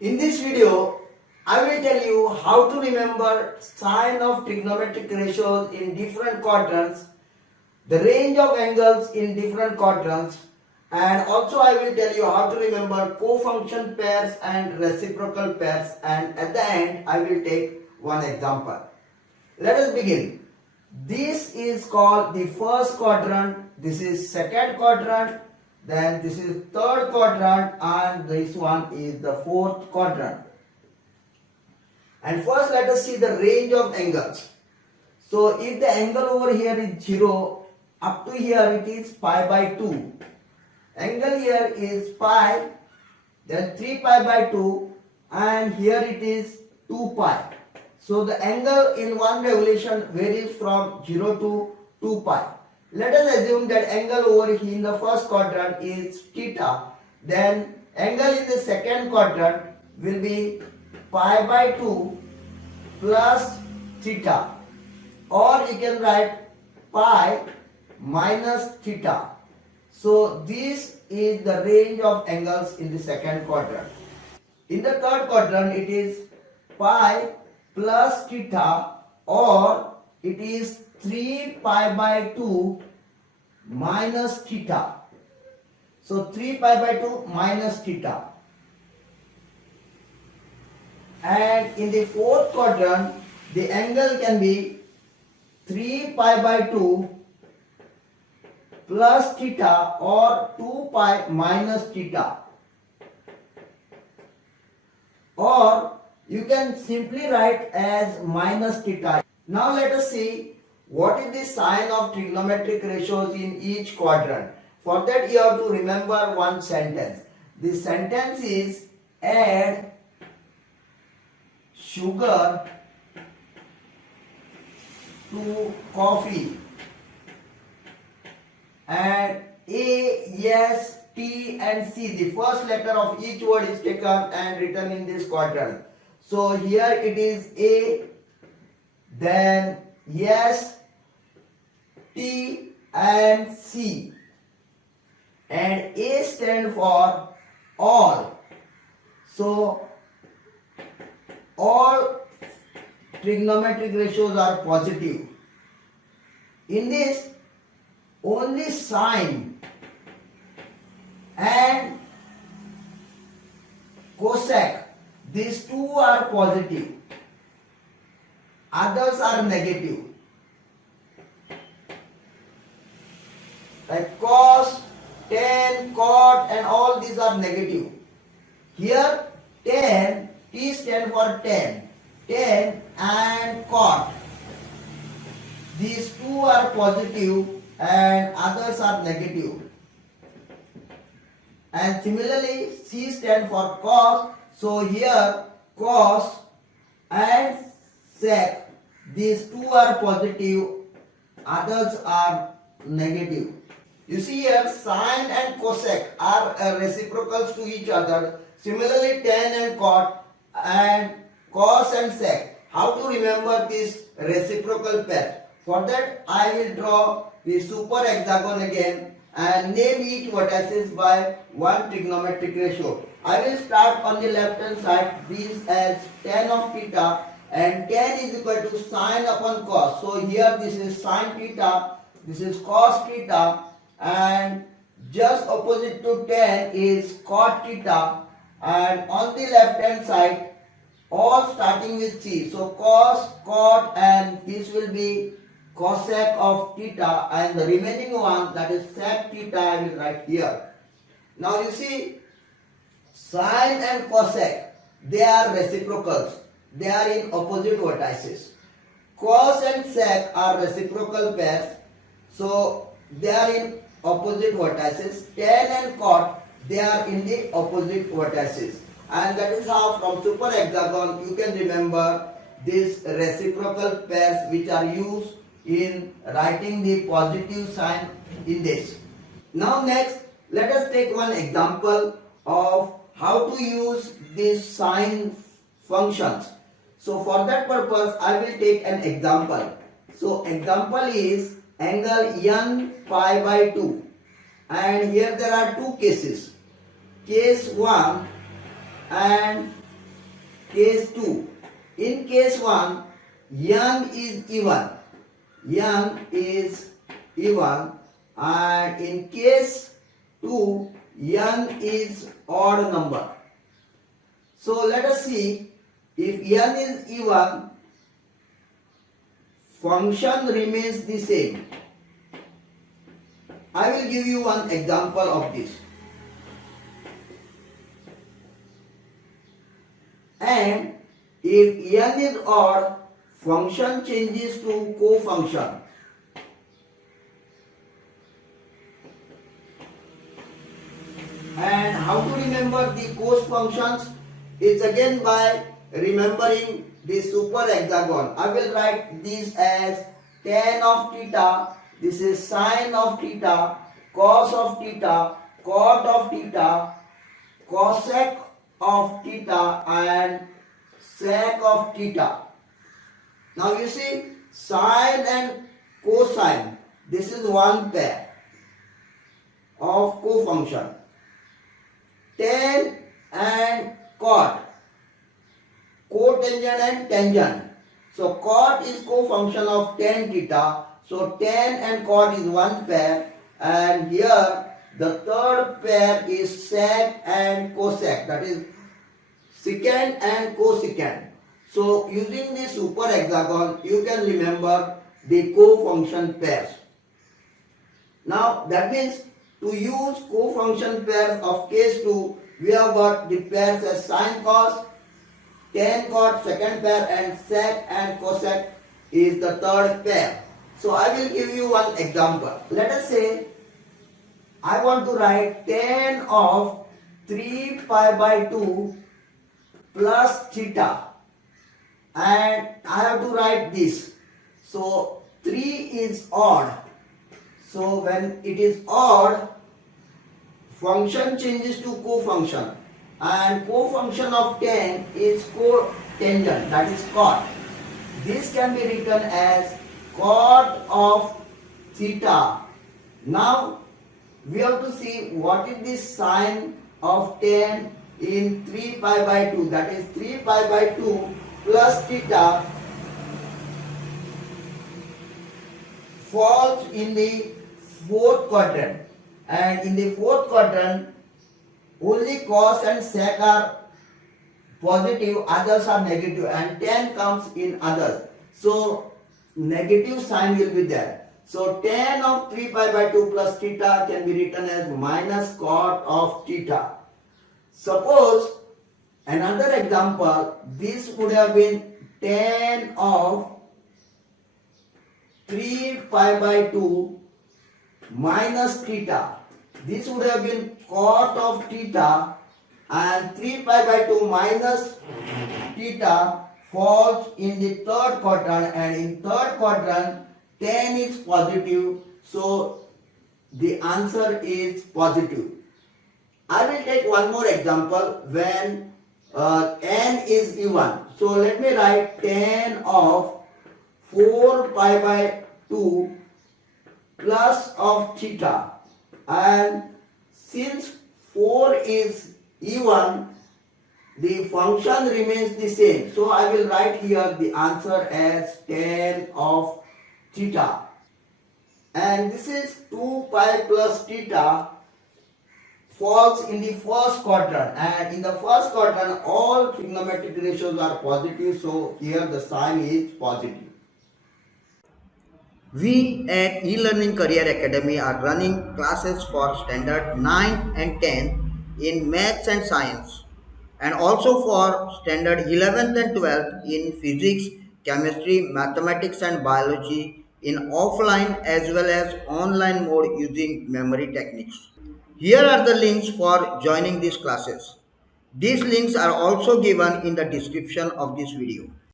In this video, I will tell you how to remember sign of trigonometric ratios in different quadrants, the range of angles in different quadrants, and also I will tell you how to remember co-function pairs and reciprocal pairs, and at the end I will take one example. Let us begin. This is called the first quadrant, this is second quadrant, then this is third quadrant, and this one is the fourth quadrant. And first let us see the range of angles. So if the angle over here is 0, up to here it is pi by 2. Angle here is pi, then 3 pi by 2, and here it is 2 pi. So the angle in one revolution varies from 0 to 2 pi. Let us assume that angle over here in the first quadrant is theta. Then angle in the second quadrant will be pi by 2 plus theta. Or you can write pi minus theta. So this is the range of angles in the second quadrant. In the third quadrant it is pi plus theta, or it is 3 pi by 2 minus theta. So 3 pi by 2 minus theta. And in the fourth quadrant the angle can be 3 pi by 2 plus theta, or 2 pi minus theta. Or you can simply write as minus theta. Now let us see what is the sign of trigonometric ratios in each quadrant. For that you have to remember one sentence. The sentence is add sugar to coffee. And A, S, T and C, the first letter of each word is taken and written in this quadrant. So here it is A, then S, T and C. And A stands for all. So all trigonometric ratios are positive. In this, only sine and cosec, these two are positive, others are negative. Like cos, tan, cot and all these are negative. Here tan, T stands for tan, tan and cot. These two are positive and others are negative. And similarly C stands for cos. So here cos and sec, these two are positive, others are negative. You see here sine and cosec are reciprocals to each other. Similarly tan and cot and cos and sec. How to remember this reciprocal pair? For that I will draw the super hexagon again and name each vertices by one trigonometric ratio. I will start on the left hand side, this as tan of theta, and tan is equal to sine upon cos. So here this is sine theta, this is cos theta, and just opposite to tan is cot theta, and on the left hand side all starting with C. So cos, cot, and this will be cosec of theta, and the remaining one, that is sec theta, I will write here. Now you see sine and cosec, they are reciprocals, they are in opposite vertices. Cos and sec are reciprocal pairs, so they are in opposite vertices. Tan and cot, they are in the opposite vertices. And that is how from super hexagon you can remember these reciprocal pairs which are used in writing the positive sign in this. Now next, let us take one example of how to use these sign functions. So for that purpose I will take an example. So example is angle n pi by 2, and here there are two cases. Case 1 and case 2. In case 1, n is even. N is even, and in case 2, n is odd number. So let us see, if n is even, function remains the same. I will give you one example of this. And if n is odd, function changes to co-function. And how to remember the cos functions? It's again by remembering the super hexagon. I will write this as tan of theta, this is sine of theta, cos of theta, cot of theta, cosec of theta, and sec of theta. Now you see, sine and cosine, this is one pair of co-function. Tan and cot, cotangent and tangent. So cot is co-function of tan theta. So tan and cot is one pair, and here the third pair is sec and cosec, that is secant and cosecant. So using the super hexagon, you can remember the co-function pairs. Now that means to use co-function pairs of case 2, we have got the pairs as sine cos, tan cot second pair, and sec and cosec is the third pair. So I will give you one example. Let us say I want to write tan of 3 pi by 2 plus theta, and I have to write this. So 3 is odd. So when it is odd, function changes to co-function, and co-function of tan is cotangent, that is cot. This can be written as cot of theta. Now we have to see what is the sine of tan in 3 pi by 2, that is 3 pi by 2 plus theta falls in the fourth quadrant, and in the fourth quadrant only cos and sec are positive, others are negative, and tan comes in others. So negative sign will be there. So tan of 3 pi by 2 plus theta can be written as minus cot of theta. Suppose another example, this would have been tan of 3 pi by 2 minus theta. This would have been cot of theta, and 3 pi by 2 minus theta falls in the third quadrant, and in third quadrant tan is positive, so the answer is positive. I will take one more example when n is even. So let me write tan of 4 pi by 2 plus of theta, and since 4 is even, the function remains the same. So I will write here the answer as tan of theta, and this is 2 pi plus theta falls in the first quadrant, and in the first quadrant all trigonometric ratios are positive, so here the sign is positive. We at eLearning Career Academy are running classes for standard 9 and 10 in maths and science, and also for standard 11th and 12th in physics, chemistry, mathematics and biology in offline as well as online mode using memory techniques. Here are the links for joining these classes. These links are also given in the description of this video.